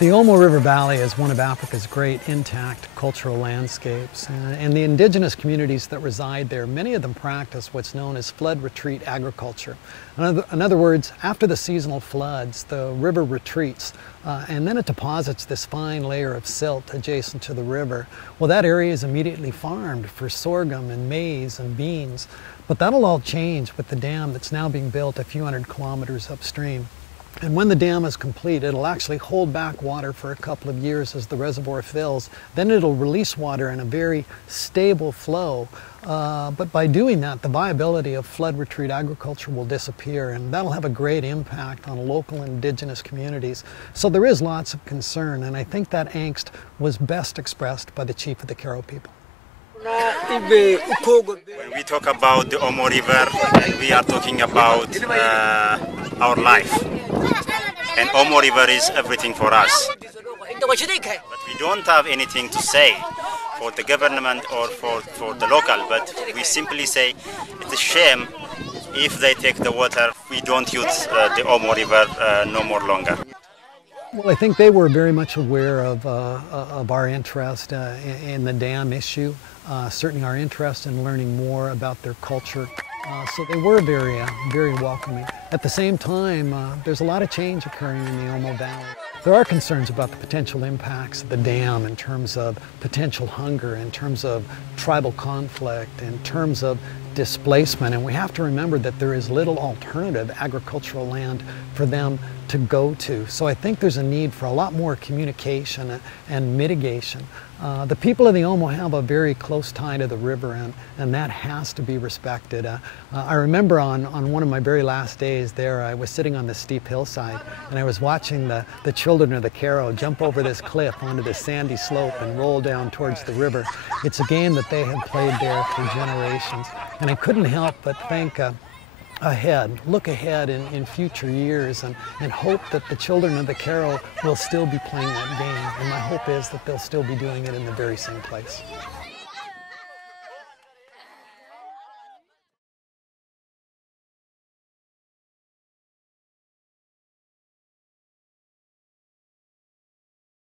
The Omo River Valley is one of Africa's great intact cultural landscapes, and the indigenous communities that reside there, many of them practice what's known as flood retreat agriculture. In other words, after the seasonal floods, the river retreats and then it deposits this fine layer of silt adjacent to the river. Well, that area is immediately farmed for sorghum and maize and beans, but that'll all change with the dam that's now being built a few hundred kilometers upstream. And when the dam is complete, it'll actually hold back water for a couple of years as the reservoir fills. Then it'll release water in a very stable flow. But by doing that, the viability of flood retreat agriculture will disappear, and that'll have a great impact on local indigenous communities. So there is lots of concern, and I think that angst was best expressed by the chief of the Karo people. When we talk about the Omo River, we are talking about our life. And Omo River is everything for us. But we don't have anything to say for the government or for the local, but we simply say it's a shame if they take the water, we don't use the Omo River no more longer. Well, I think they were very much aware of our interest in the dam issue, certainly our interest in learning more about their culture. So they were very welcoming. At the same time, there's a lot of change occurring in the Omo Valley. There are concerns about the potential impacts of the dam in terms of potential hunger, in terms of tribal conflict, in terms of displacement, and we have to remember that there is little alternative agricultural land for them to go to. So I think there's a need for a lot more communication and mitigation. The people of the Omo have a very close tie to the river, and that has to be respected. I remember on one of my very last days there, I was sitting on the steep hillside and I was watching the children of the Karo jump over this cliff onto this sandy slope and roll down towards the river. It's a game that they had played there for generations, and I couldn't help but think look ahead in future years and hope that the children of the Karo will still be playing that game. And my hope is that they'll still be doing it in the very same place.